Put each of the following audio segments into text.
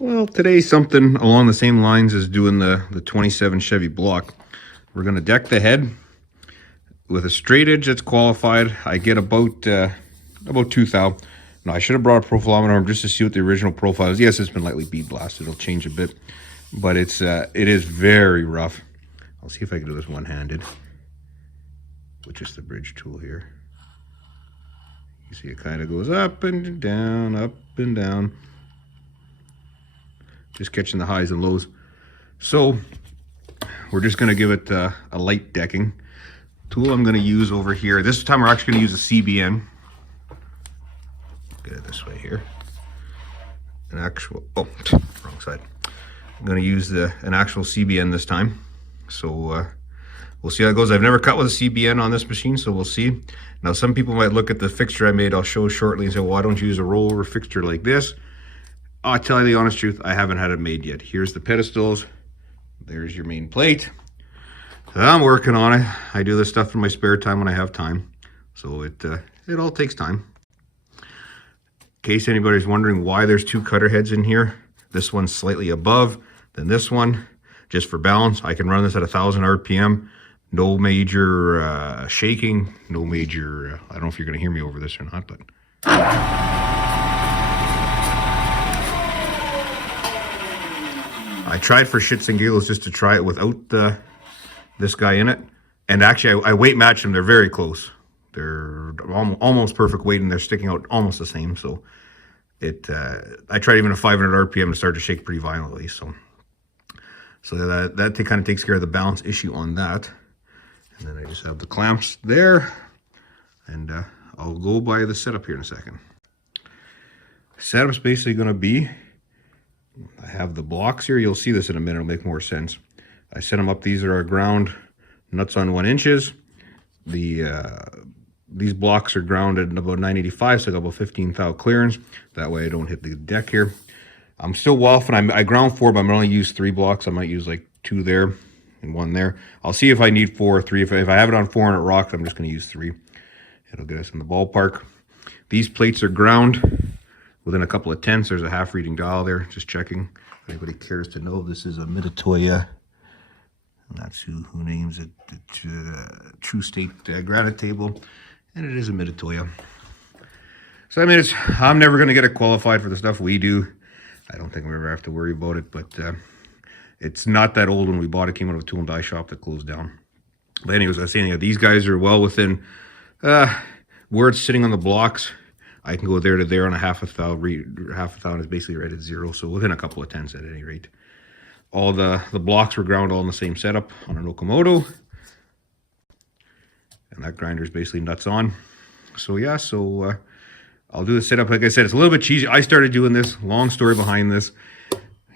Well, today something along the same lines as doing the 27 Chevy block. We're going to deck the head with a straight edge that's qualified. I get about 2 thou. No, I should have brought a profilometer arm just to see what the original profile is. Yes, it's been lightly bead blasted. It'll change a bit, but it is very rough. I'll see if I can do this one-handed with just the bridge tool here. You see it kind of goes up and down, up and down. Just catching the highs and lows. So we're just going to give it a light decking. Tool I'm going to use over here. This time we're actually going to use a CBN. Get it this way here. An actual, oh, wrong side. I'm going to use an actual CBN this time. So we'll see how it goes. I've never cut with a CBN on this machine, so we'll see. Now some people might look at the fixture I made, I'll show shortly, and say, well, why don't you use a rollover fixture like this? I'll tell you the honest truth, I haven't had it made yet. Here's the pedestals. There's your main plate. I'm working on it. I do this stuff in my spare time when I have time. So it all takes time. In case anybody's wondering why there's two cutter heads in here, this one's slightly above than this one, just for balance. I can run this at 1,000 RPM. No major shaking, no major, I don't know if you're gonna hear me over this or not, but. I tried for shits and giggles just to try it without this guy in it. And actually, I weight matched them. They're very close. They're almost perfect weight, and they're sticking out almost the same. So I tried even a 500 RPM to start to shake pretty violently. So that kind of takes care of the balance issue on that. And then I just have the clamps there. And I'll go by the setup here in a second. Setup's basically going to be, I have the blocks here. You'll see this in a minute. It'll make more sense. I set them up. These are our ground nuts on 1 inches. These blocks are grounded at about 985, so I got about 15 thou clearance. That way I don't hit the deck here. I'm still waffling. I ground 4, but I'm gonna only use 3 blocks. I might use like 2 there and 1 there. I'll see if I need 4 or 3. If I have it on 4 and it rocks, I'm just gonna use 3. It'll get us in the ballpark. These plates are ground within a couple of tenths. There's a half reading dial there, just checking. If anybody cares to know, this is a Mitutoyo. And that's who names it the True State granite table. And it is a Mitutoyo. So I mean, I'm never going to get it qualified for the stuff we do. I don't think we ever have to worry about it, but it's not that old. When we bought it, came out of a tool and die shop that closed down. But anyways, I was saying, these guys are well within where it's sitting on the blocks. I can go there to there on a half a thou. Half a thou is basically right at 0, so within a couple of tenths at any rate. All the blocks were ground all in the same setup on an Okamoto. And that grinder is basically nuts on. So yeah, I'll do the setup. Like I said, it's a little bit cheesy. I started doing this, long story behind this.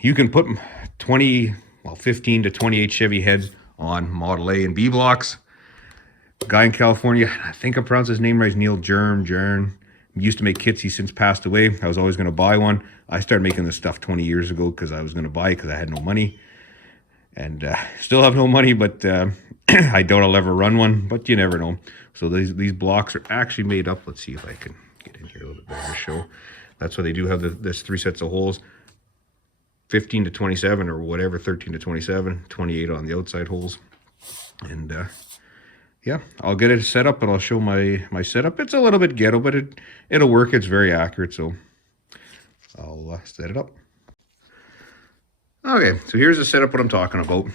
You can put 15 to 28 Chevy heads on Model A and B blocks. Guy in California, I think I pronounced his name right, Neil Jern. Used to make kits. He's since passed away. I was always going to buy one. I started making this stuff 20 years ago because I was going to buy it because I had no money. And still have no money, but I doubt I'll ever run one, but you never know. So these blocks are actually made up. Let's see if I can get in here a little bit better to show. That's why they do have this 3 sets of holes. 15 to 27 or whatever, 13 to 27, 28 on the outside holes. And yeah, I'll get it set up and I'll show my setup. It's a little bit ghetto, but it'll work. It's very accurate, so I'll set it up. Okay, so here's the setup, what I'm talking about.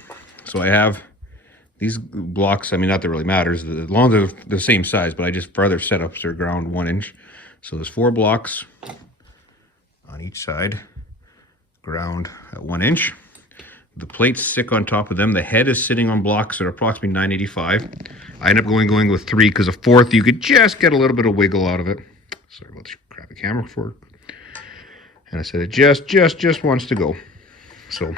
So I have these blocks. I mean, not that it really matters, as long as they're the same size, but for other setups, they're ground 1 inch. So there's 4 blocks on each side, ground at 1 inch. The plates stick on top of them. The head is sitting on blocks that are approximately 985. I end up going with 3 because a 4th, you could just get a little bit of wiggle out of it. Sorry about this crappy camera for. And I said it just wants to go. So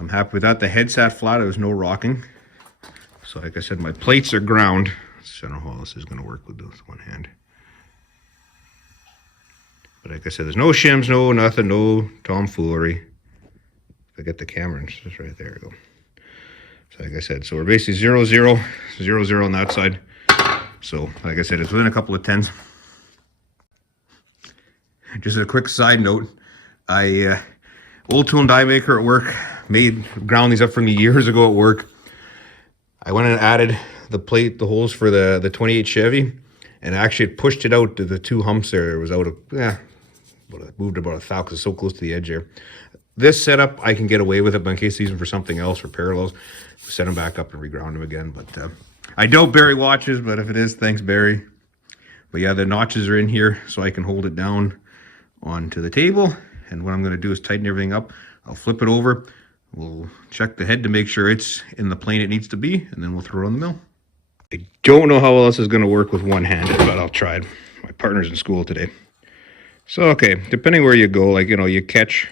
I'm happy with that. The head sat flat. There was no rocking. So like I said, my plates are ground. So I don't know how this is going to work with this one hand. But like I said, there's no shims, no nothing, no tomfoolery. If I get the camera, it's just right there. We go. So like I said, so we're basically 0, 0, 0, 0 on that side. So like I said, it's within a couple of tenths. Just a quick side note. old tool and die maker at work, ground these up for me years ago at work. I went and added the holes for the 28 Chevy, and actually it pushed it out to the 2 humps there. It was out of, moved about 1,000 because it's so close to the edge there. This setup, I can get away with it, but in case these are for something else, for parallels, set them back up and reground them again. But I doubt Barry watches, but if it is, thanks, Barry. But yeah, the notches are in here, so I can hold it down onto the table. And what I'm going to do is tighten everything up. I'll flip it over. We'll check the head to make sure it's in the plane it needs to be, and then we'll throw it on the mill. I don't know how else is going to work with one-handed, but I'll try it. My partner's in school today. So, okay, depending where you go, like, you know, you catch...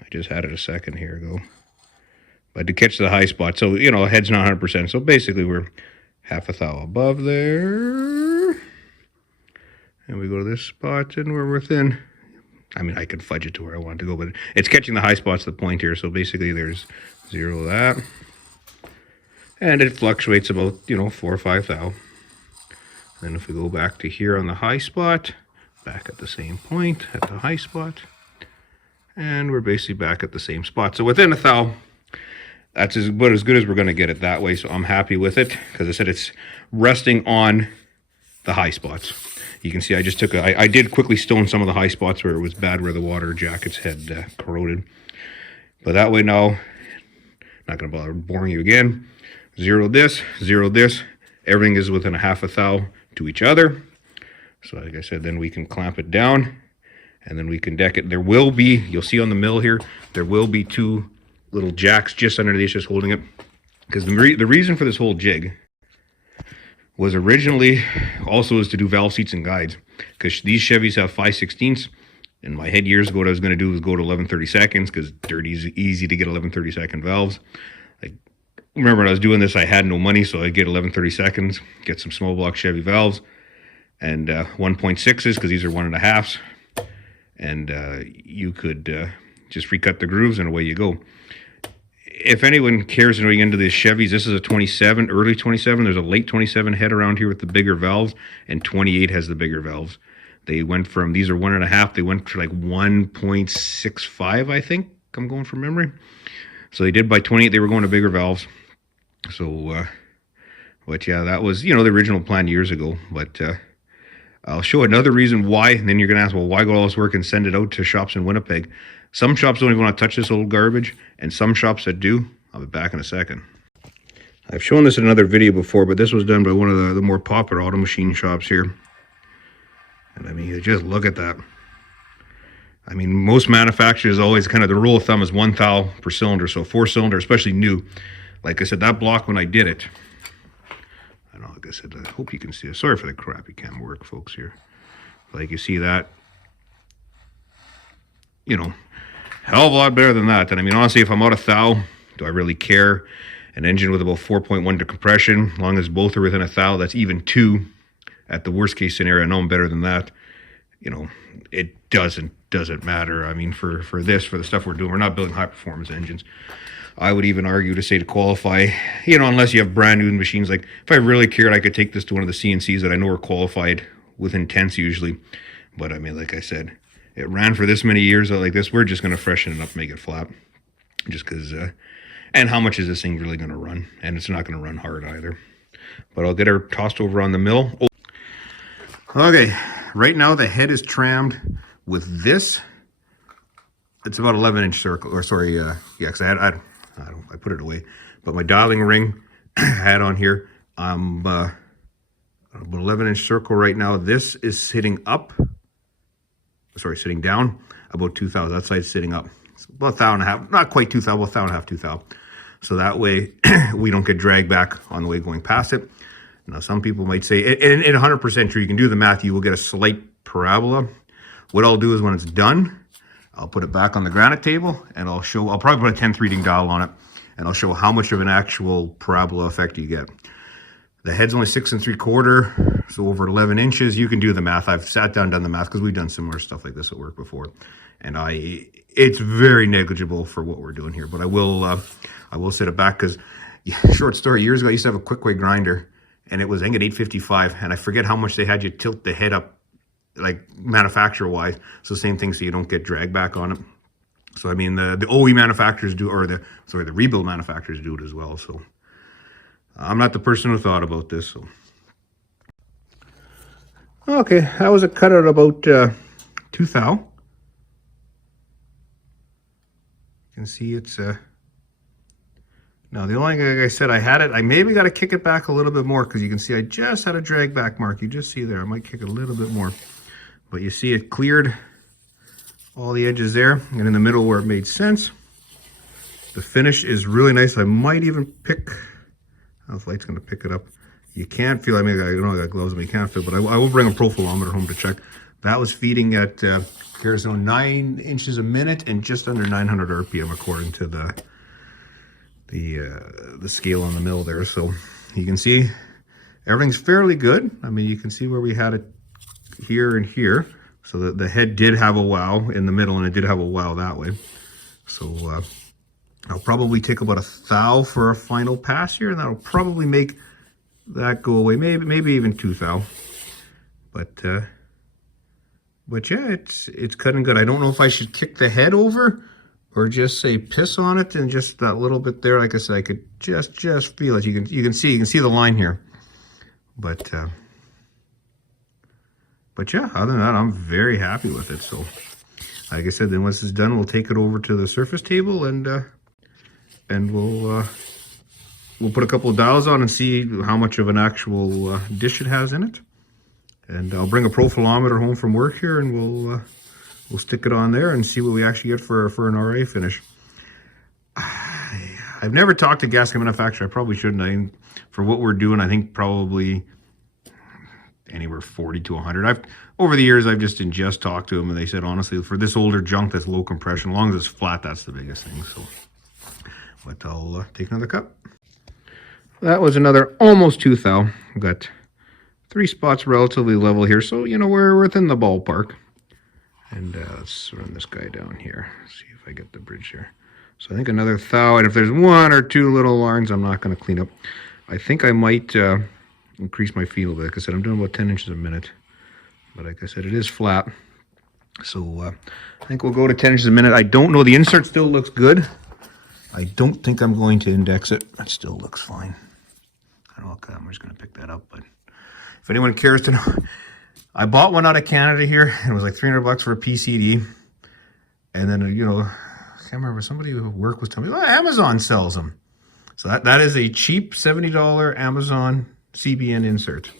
I just had it a second here ago. But to catch the high spot, so, you know, head's not 100%. So basically we're half a thou above there. And we go to this spot, and we're within... I mean, I could fudge it to where I want to go, but it's catching the high spots, the point here. So basically there's 0 of that. And it fluctuates about, you know, 4 or 5 thou. Then if we go back to here on the high spot, back at the same point at the high spot, and we're basically back at the same spot. So within a thou, that's about as good as we're going to get it that way. So I'm happy with it, because I said it's resting on the high spots. You can see I just took I did quickly stone some of the high spots where it was bad, where the water jackets had corroded. But that way now, not going to bother boring you again. 0 this, 0 this. Everything is within a half a thou to each other. So like I said, then we can clamp it down, and then we can deck it. There will be, you'll see on the mill here, there will be 2 little jacks just underneath, just holding it. Because the reason for this whole jig was originally also is to do valve seats and guides, because these Chevys have 5/16. In my head years ago, what I was going to do was go to 11/32, because dirt easy to get 11/32 valves. Like, remember when I was doing this, I had no money, so I'd get 11/32, get some small block Chevy valves, and 1.6s, because these are 1.5s, and you could just recut the grooves, and away you go. If anyone cares going into these Chevys, this is a 27, early 27. There's a late 27 head around here with the bigger valves, and 28 has the bigger valves. They went from, these are 1.5, they went to like 1.65, I think. I'm going from memory. So they did by 28, they were going to bigger valves. So, but yeah, that was, you know, the original plan years ago. But I'll show another reason why, and then you're going to ask, well, why go all this work and send it out to shops in Winnipeg? Some shops don't even want to touch this old garbage, and some shops that do. I'll be back in a second. I've shown this in another video before, but this was done by one of the more popular auto machine shops here. And I mean, just look at that. I mean, most manufacturers always kind of, the rule of thumb is 1 thou per cylinder, so 4-cylinder, especially new. Like I said, that block when I did it, I don't know, like I said, I hope you can see it. Sorry for the crappy camera work, folks, here. Like you see that, you know, hell of a lot better than that. And I mean, honestly, if I'm out of thou, do I really care? An engine with about 4.1 to compression, as long as both are within a thou, that's even 2 at the worst case scenario. I know I'm better than that. You know, it doesn't matter. I mean, for the stuff we're doing, we're not building high performance engines. I would even argue to say to qualify, you know, unless you have brand new machines, like if I really cared, I could take this to one of the CNCs that I know are qualified within tenths usually. But I mean, like I said, it ran for this many years like this. We're just going to freshen it up, make it flat. Just because, and how much is this thing really going to run? And it's not going to run hard either. But I'll get her tossed over on the mill. Oh. Okay, right now the head is trammed with this. It's about 11-inch circle, or sorry, yeah, because I put it away. But my dialing ring I had on here, about 11-inch circle right now. This is sitting up. Sorry, sitting down about 2 thou. That side's sitting up. It's about 1.5 thou, not quite 2 thou, about 1.5 thou, 2 thou. So that way we don't get dragged back on the way going past it. Now some people might say, and 100% true, you can do the math, you will get a slight parabola. What I'll do is when it's done, I'll put it back on the granite table, and I'll probably put a 10th reading dial on it, and I'll show how much of an actual parabola effect you get. The head's only 6 3/4, so over 11 inches. You can do the math. I've sat down and done the math because we've done similar stuff like this at work before, and it's very negligible for what we're doing here. But I will set it back because, short story, years ago I used to have a quick way grinder, and it was, I think, at 855, and I forget how much they had you tilt the head up like manufacturer wise. So same thing, so you don't get drag back on it. So I mean the OE manufacturers do, or the rebuild manufacturers do it as well. So I'm not the person who thought about this. So okay, that was a cut at about 2 thou. You can see it's now the only thing, like I said, I maybe got to kick it back a little bit more, because you can see I just had a drag back mark. You just see there, I might kick it a little bit more, but you see it cleared all the edges there, and in the middle where it made sense. The finish is really nice. I might even pick, I don't know if the light's going to pick it up. You can't feel, I mean, I know I got gloves, but you can't feel, but I will bring a profilometer home to check. That was feeding at, here's 9 inches a minute and just under 900 RPM according to the scale on the mill there. So you can see everything's fairly good. I mean, you can see where we had it here and here. So the head did have a wow in the middle, and it did have a wow that way. So I'll probably take about 1 thou for a final pass here, and that'll probably make that go away. Maybe even 2 thou. But yeah, it's cutting good. I don't know if I should kick the head over or just say piss on it, and just that little bit there. Like I said, I could just feel it. You can see the line here. But yeah, other than that, I'm very happy with it. So, like I said, then once it's done, we'll take it over to the surface table, and we'll put a couple of dials on and see how much of an actual dish it has in it. And I'll bring a profilometer home from work here, and we'll stick it on there and see what we actually get for an RA finish. I've never talked to gasket manufacturer. I probably shouldn't. For what we're doing, I think probably anywhere 40 to 100. Over the years, I've just talked to them, and they said, honestly, for this older junk that's low compression, as long as it's flat, that's the biggest thing. So, but I'll take another cut. That was another almost 2 thou. We've got 3 spots relatively level here, so you know we're within the ballpark. And let's run this guy down here. See if I get the bridge here. So I think another thou, and if there's 1 or 2 little lines, I'm not going to clean up. I think I might increase my feed a little bit. Like I said, I'm doing about 10 inches a minute. But like I said, it is flat. So I think we'll go to 10 inches a minute. I don't know. The insert still looks good. I don't think I'm going to index it. It still looks fine. I don't know what camera's going to pick that up, but if anyone cares to know, I bought one out of Canada here, and it was like $300 for a PCD. And then, you know, I can't remember, somebody who worked was telling me, oh, Amazon sells them. So that is a cheap $70 Amazon CBN insert.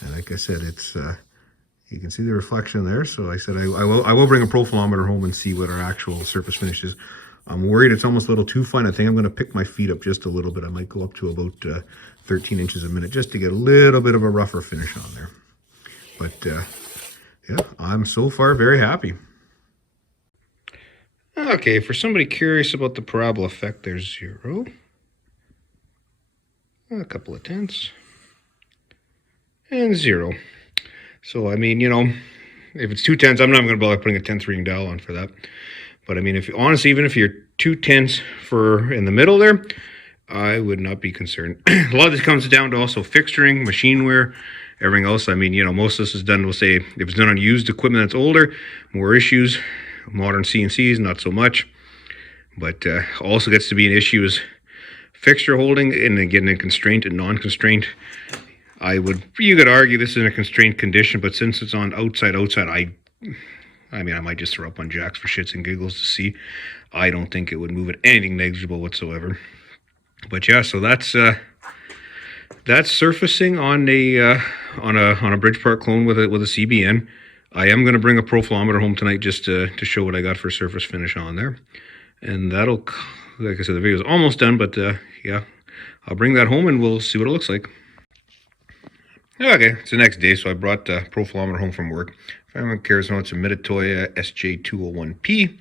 And like I said, it's you can see the reflection there. So I said I will bring a profilometer home and see what our actual surface finish is. I'm worried it's almost a little too fine. I think I'm going to pick my feet up just a little bit. I might go up to about 13 inches a minute just to get a little bit of a rougher finish on there. But yeah, I'm so far very happy. Okay, for somebody curious about the parabola effect, there's 0. A couple of tenths. And 0. So, I mean, you know, if it's 2 tenths, I'm not going to bother putting a 10th reading dial on for that. But I mean, if honestly, even if you're 2 tenths for in the middle there, I would not be concerned. A lot of this comes down to also fixturing, machine wear, everything else. I mean, you know, most of this is done, we'll say, if it's done on used equipment that's older, more issues. Modern CNCs, not so much. But also gets to be an issue is fixture holding, and again, in constraint and non-constraint. You could argue this is in a constrained condition, but since it's on outside, I mean, I might just throw up on jacks for shits and giggles to see. I don't think it would move it anything negligible whatsoever. But yeah, so that's surfacing on a Bridgeport clone with a CBN. I am going to bring a profilometer home tonight just to show what I got for surface finish on there, and that'll, like I said, the video is almost done. But yeah, I'll bring that home and we'll see what it looks like. Okay, it's the next day, so I brought the profilometer home from work. If anyone cares to know, it's a Meditoya SJ201P.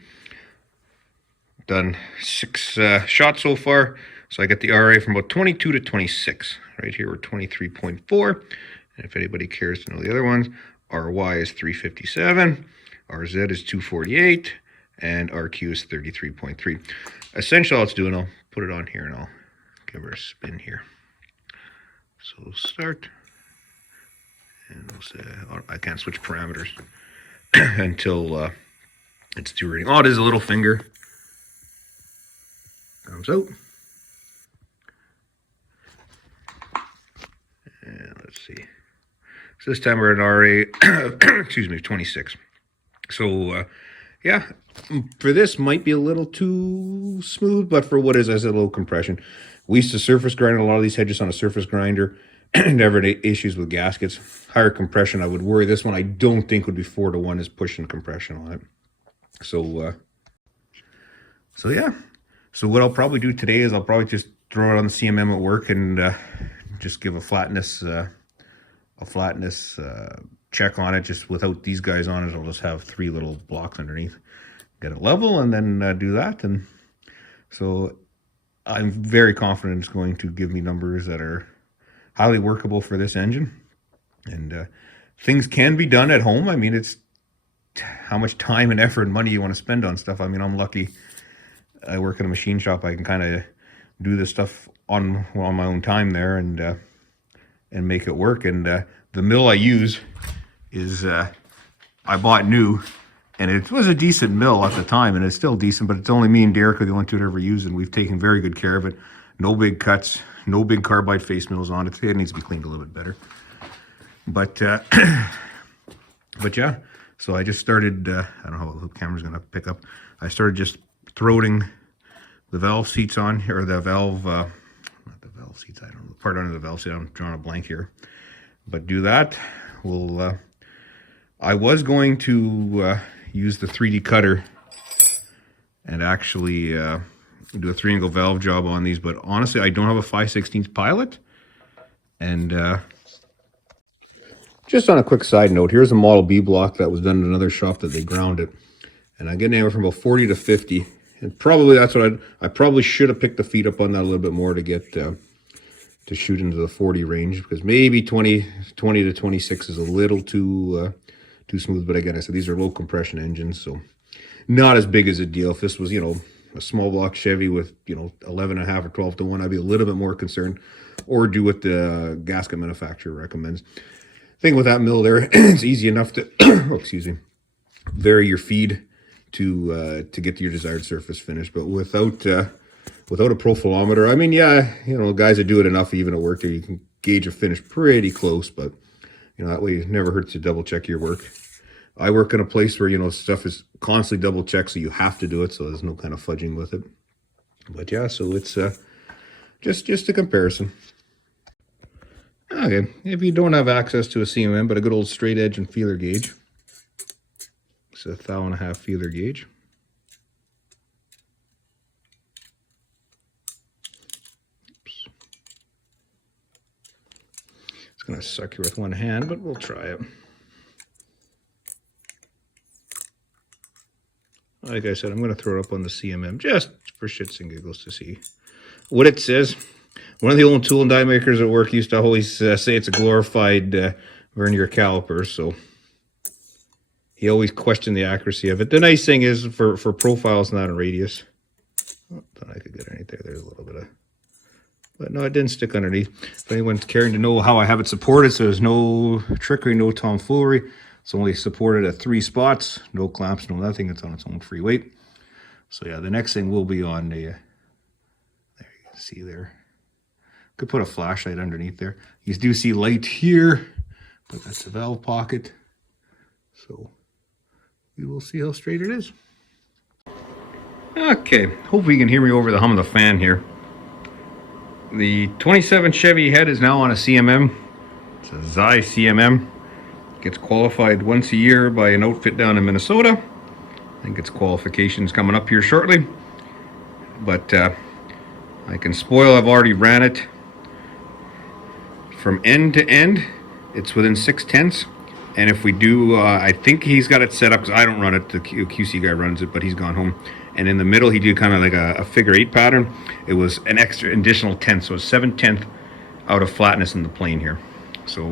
Done 6 shots so far, so I get the RA from about 22 to 26. Right here we're 23.4, and if anybody cares to know the other ones, RY is 357, RZ is 248, and RQ is 33.3. Essentially all it's doing, I'll put it on here and I'll give her a spin here. So start. And we'll say, I can't switch parameters until it's due reading. Oh, it is a little finger. Comes out. And let's see. So this time we're at RA, excuse me, 26. So yeah, for this might be a little too smooth, but for what is, as a low compression. We used to surface grind a lot of these hedges on a surface grinder. Never had issues with gaskets. Higher compression, I would worry. This one I don't think would be 4-to-1 is pushing compression on it. So yeah. So what I'll probably do today is I'll probably just throw it on the CMM at work and just give a flatness check on it, just without these guys on it. I'll just have 3 little blocks underneath, get it level, and then do that. And so I'm very confident it's going to give me numbers that are highly workable for this engine. And things can be done at home. I mean, it's how much time and effort and money you want to spend on stuff. I mean, I'm lucky I work in a machine shop. I can kind of do this stuff on my own time there and make it work. And the mill I use is I bought new, and it was a decent mill at the time, and it's still decent, but it's only me and Derek are the only two that ever use it, and we've taken very good care of it. No big cuts, no big carbide face mills on it. It needs to be cleaned a little bit better. But yeah, so I just started, I don't know how the camera's gonna pick up. I started just throating the valve seats on here, or the valve, not the valve seats, I don't know, the part under the valve seat, I'm drawing a blank here. But do that, we'll, I was going to use the 3D cutter and actually do a 3-angle valve job on these, but honestly, I don't have a 5/16 pilot. And just on a quick side note, here's a Model B block that was done in another shop that they ground it. And I get anywhere from about 40 to 50. And probably that's what I probably should have picked the feet up on that a little bit more to get to shoot into the 40 range, because maybe 20 to 26 is a little too smooth. But again, I said these are low compression engines, so not as big as a deal. If this was, you know, a small block Chevy with, you know, 11.5 or 12-to-1, I'd be a little bit more concerned, or do what the gasket manufacturer recommends. Thing with that mill there, it's easy enough to oh, excuse me, vary your feed to get to your desired surface finish. But without a profilometer, I mean, yeah, you know, guys that do it enough, even at work there, you can gauge a finish pretty close. But you know, that way it never hurts to double check your work. I work in a place where, you know, stuff is constantly double checked, so you have to do it, so there's no kind of fudging with it. But yeah, so it's just a comparison. Okay, if you don't have access to a CMM, but a good old straight edge and feeler gauge, it's a 1.5 feeler gauge. Oops. It's going to suck here with one hand, but we'll try it. Like I said, I'm going to throw it up on the CMM just for shits and giggles to see what it says. One of the old tool and die makers at work used to always say it's a glorified vernier caliper, so he always questioned the accuracy of it. The nice thing is for profiles, not a radius. Oh, thought I could get underneath there. There's a little bit of, but no, it didn't stick underneath. If anyone's caring to know how I have it supported, so there's no trickery, no tomfoolery. It's only supported at 3 spots, no clamps, no nothing. It's on its own free weight. So yeah, the next thing will be on the, there you can see there. Could put a flashlight underneath there. You do see light here, but that's the valve pocket. So we will see how straight it is. Okay, hopefully you can hear me over the hum of the fan here. The 27 Chevy head is now on a CMM. It's a Xi CMM. Gets qualified once a year by an outfit down in Minnesota. I think its qualification's coming up here shortly. But I can spoil, I've already ran it. From end to end, it's within 0.6. And if we do, I think he's got it set up, because I don't run it, the QC guy runs it, but he's gone home. And in the middle, he did kind of like a figure 8 pattern. It was an extra additional 10, so it's 7/10 out of flatness in the plane here. So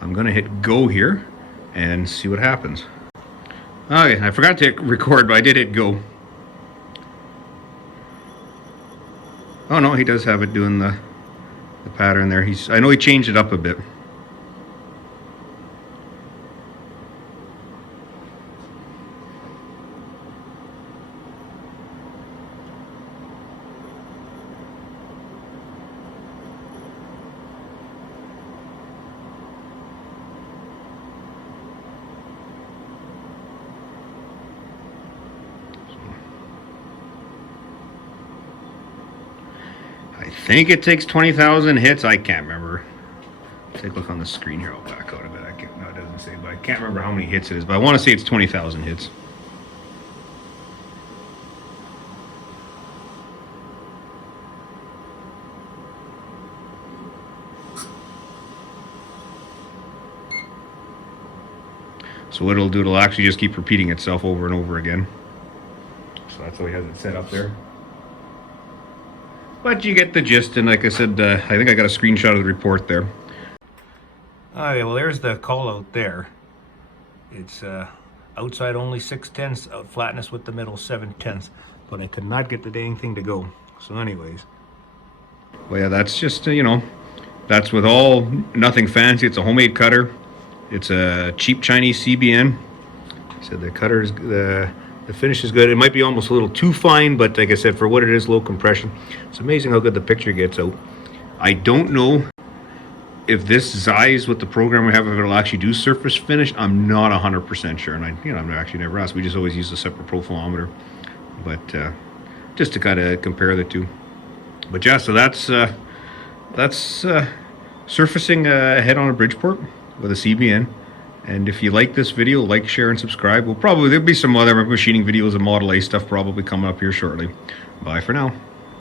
I'm gonna hit go here and see what happens. Okay, I forgot to hit record, but I did hit go. Oh no, he does have it doing the pattern there. I know he changed it up a bit. think it takes 20,000 hits. I can't remember. Take a look on the screen here. I'll back out of it. No, it doesn't say, but I can't remember how many hits it is. But I want to say it's 20,000 hits. So what it'll do, it'll actually just keep repeating itself over and over again. So that's how he has it set up there. But you get the gist, and like I said, I think I got a screenshot of the report there. Okay, well there's the call out there. It's outside only 6/10, out flatness with the middle 7/10, but I could not get the dang thing to go. So anyways. Well yeah, that's just, you know, that's with all, nothing fancy. It's a homemade cutter. It's a cheap Chinese CBN. So the cutter is, the finish is good. It might be almost a little too fine, but like I said, for what it is, low compression. It's amazing how good the picture gets out. I don't know if this Zeiss with the program we have, if it'll actually do surface finish. I'm not 100% sure, and I've actually never asked. We just always use a separate profilometer, but just to kind of compare the two. But yeah, so that's surfacing ahead on a Bridgeport with a CBN. And if you like this video, like, share, and subscribe. There'll be some other machining videos and Model A stuff probably coming up here shortly. Bye for now.